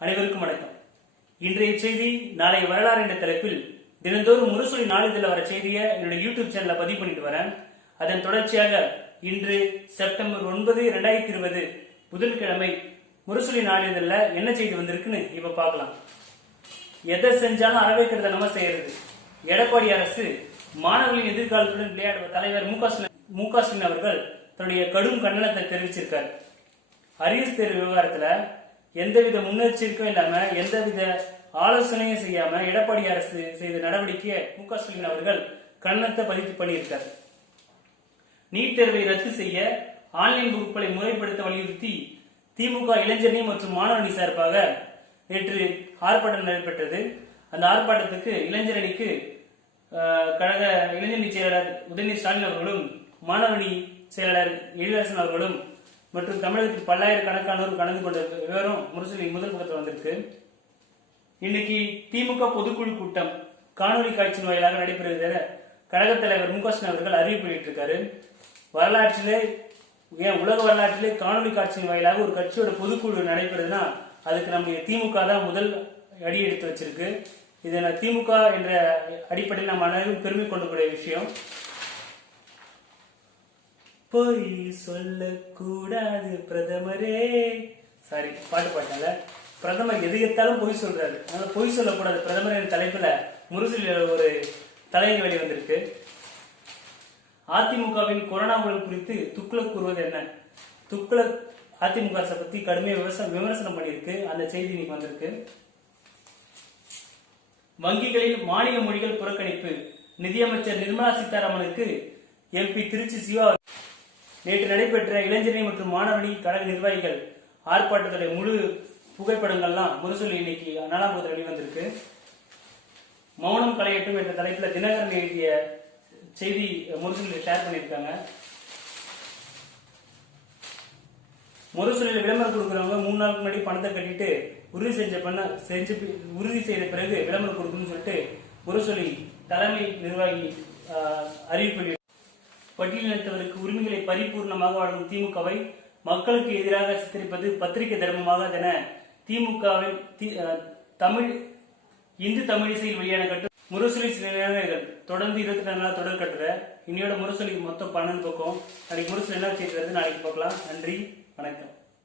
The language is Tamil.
அனைவருக்கும் வணக்கம். இன்றைய செய்தி நாளை வரலாறு என்ற தலைப்பில் தினந்தோறும் முரசொலி நாளிதழில் வர செய்தியை என்னுடைய யூடியூப் சேனல்ல பதிவு பண்ணிட்டு வரேன். அதன் தொடர்ச்சியாக இன்று செப்டம்பர் 9, 2020 புதன்கிழமை முரசொலி நாளிதழில் என்ன செய்தி வந்திருக்குன்னு இப்ப பார்க்கலாம். எதை செஞ்சாலும் அறவைக்கிறத நம்ம செய்யறது. எடப்பாடி அரசு மாணவர்களின் எதிர்காலத்துடன் விளையாடுவ தலைவர் மு.க. ஸ்டாலின் அவர்கள் தன்னுடைய கடும் கண்டனத்தை தெரிவிச்சிருக்கார். அரியர் தேர்வு விவகாரத்துல எந்தவித முன்னெச்சரிக்கையும் இல்லாம எந்தவித ஆலோசனையும் செய்யாம எடப்பாடி அரசு செய்த நடவடிக்கையை மு.க. ஸ்டாலின் அவர்கள் கண்டனத்தை பதிவு பண்ணியிருக்கார். நீட் தேர்வை ரத்து செய்ய ஆன்லைன் வகுப்புகளை முறைப்படுத்த வலியுறுத்தி திமுக இளைஞரணி மற்றும் மாணவரணி சார்பாக நேற்று ஆர்ப்பாட்டம் நடைபெற்றது. அந்த ஆர்ப்பாட்டத்துக்கு இளைஞரணிக்கு கழக இளைஞரணி செயலாளர் உதயநிதி ஸ்டாலின் அவர்களும் மாணவரணி செயலாளர் எழிலரசன் அவர்களும் மற்றும் தமிழகத்தில் பல்லாயிரக்கணக்கானோர் கலந்து கொண்ட விவரம் முரசொலி முதல் பக்கத்தில் வந்திருக்கு. இன்னைக்கு திமுக பொதுக்குழு கூட்டம் காணொலி காட்சியின் வாயிலாக நடைபெறுகிற கழக தலைவர் மு.க. ஸ்டாலின் அவர்கள் அறிவிப்பு வெளியிட்டிருக்காரு. வரலாற்றிலே உலக வரலாற்றிலே காணொலி காட்சியின் வாயிலாக ஒரு கட்சியோட பொதுக்குழு நடைபெறுதுன்னா அதுக்கு நம்முடைய திமுக தான் முதல் அடி எடுத்து வச்சிருக்கு. இது திமுக என்ற அடிப்படையில் நம்ம அனைவரும் பெருமை கொள்ளக்கூடிய விஷயம். பொய் சொல்லக்கூடாது பிரதமரே, சாரி பாட்டு பாட்டால பிரதமர் எது எத்தாலும் பொய் சொல்றாரு. அதனால பொய் சொல்லக்கூடாது பிரதமர் தலைப்புல முரசொலியில் ஒரு தலையங்க வெளி வந்திருக்கு. அதிமுகவின் கொரோனா ஊழல் குறித்து துக்ளக் கூறுவது என்ன? துக்ளக் அதிமுக அரசை பத்தி கடுமையாக விமர்சனம் பண்ணியிருக்கு. அந்த செய்தி இன்னைக்கு வந்திருக்கு. வங்கிகளில் மாநில மொழிகள் புறக்கணிப்பு நிதியமைச்சர் நிர்மலா சீதாராமனுக்கு எம்பி திருச்சி சிவா நேற்று நடைபெற்ற இளைஞரணி மற்றும் மாணவரணி கழக நிர்வாகிகள் ஆர்ப்பாட்டத்துடைய முழு புகைப்படங்கள்லாம் முரசொலி இன்னைக்கு 4ஆம் பக்கத்தில் வெளிவந்திருக்கு. மௌனம் களையட்டும் என்ற தலைப்பில் தினகரன் எழுதிய செய்தி முரசொலியில் ஷேர் பண்ணியிருக்காங்க. முரசொலியில் விளம்பரம் கொடுக்குறவங்க 3 நாளுக்கு முன்னாடி பணத்தை கட்டிட்டு உறுதி செய்த பிறகு விளம்பரம் கொடுக்கணும்னு சொல்லிட்டு முரசொலி தலைமை நிர்வாகி அறிவிப்பு. பட்டியலினத்தவருக்கு உரிமைகளை பரிபூர்ணமாக வழங்கும் திமுகவை மக்களுக்கு எதிராக சித்தரிப்பது பத்திரிகை தர்மமாக என திமுகவின் இந்து தமிழிசையில் வெளியான கட்டு முரசொலி சில நேரங்கள் தொடர்ந்து 24 நாள் தொடர் கட்டுற இன்னையோட முரசொலி மொத்தம் 12 பக்கம். நாளைக்கு முரசொலி என்ன செய்யறது நாளைக்கு பார்க்கலாம். நன்றி, வணக்கம்.